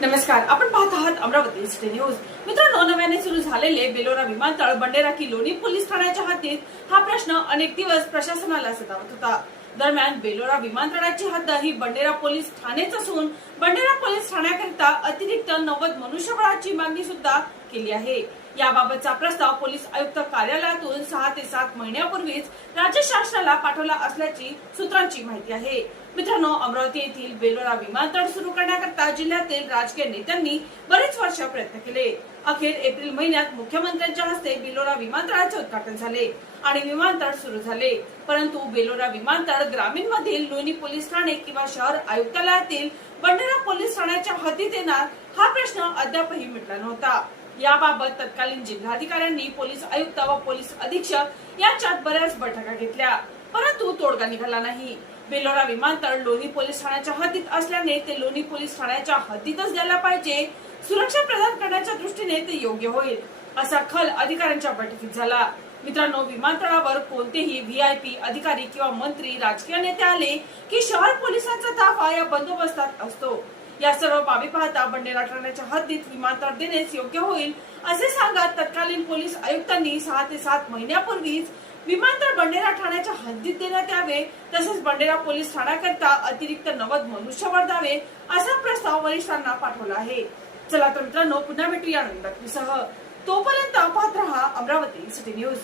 नमस्कार आपण पाहत आहात अमरावती सिटी न्यूज मित्रांनो नव्याने सुरू झालेले बेलोरा विमानतळ बंडेरा की लोणी पोलीस ठाण्याच्या हद्दीत हा प्रश्न अनेक दिवस प्रशासनाला सतावत होता. दरम्यान बेलोरा विमानतळाची हद्द ही बंडेरा पोलीस ठाणेच असून बंडेरा पोलीस ठाण्याकरिता अतिरिक्त नव्वद मनुष्यबळाची मागणी सुद्धा केली आहे. याबाबतचा प्रस्ताव पोलीस आयुक्त कार्यालयातून सहा ते सात महिन्यापूर्वीच राज्य शासनाला पाठवला असल्याची सूत्रांची माहिती आहे. मित्रांनो अमरावती येथील बेलोरा विमानतळ सुरू करण्याकरता जिल्ह्यातील राजकीय नेत्यांनी बरेच वर्ष प्रयत्न केले. अखेर एप्रिल महिन्यात मुख्यमंत्र्यांच्या हस्ते बेलोरा विमानतळाचे उद्घाटन झाले आणि विमानतळ सुरू झाले. परंतु बेलोरा विमानतळ ग्रामीण मधील लोणी पोलीस ठाणे किंवा शहर आयुक्तालयातील बंडेरा पोलीस ठाण्याच्या हद्दीत येणार हा प्रश्न अद्यापही मिटला नव्हता. याबाबत तत्कालीन जिल्हाधिकाऱ्यांनी पोलीस आयुक्त व पोलीस अधीक्षक यांच्यात बऱ्याच बैठका घेतल्या. परंतु तोडगा निघाला नाही. बेलोरा विमानतळ लोणी पोलीस ठाण्याच्या हद्दीत असल्याने ते लोणी पोलीस ठाण्याच्या हद्दीतच द्यायला पाहिजे. सुरक्षा प्रदान करण्याच्या दृष्टीने ते योग्य होईल असा खल अधिकाऱ्यांच्या बैठकीत झाला. मित्रांनो विमानतळावर कोणतेही व्हीआयपी अधिकारी किंवा मंत्री राजकीय नेते आले की शहर पोलिसांचा ताफा या बंदोबस्तात असतो. या सर्व बाबी पाहता बंडेरा ठाण्याच्या हद्दीत विमानतळ देण्यास योग्य होईल असे सांगत तत्कालीन पोलीस आयुक्तांनी सहा ते सात महिन्यापूर्वीच विमानतळ बंडेरा ठाण्याच्या हद्दीत देण्यात यावे तसेच बंडेरा पोलीस ठाण्याकरता अतिरिक्त नवद मनुष्यबळ द्यावे असा प्रस्ताव वरिष्ठांना पाठवला आहे. चला तर मित्रांनो पुन्हा भेटूया नवीन बातमीसह. तोपर्यंत पाहत रहा अमरावती सिटी न्यूज.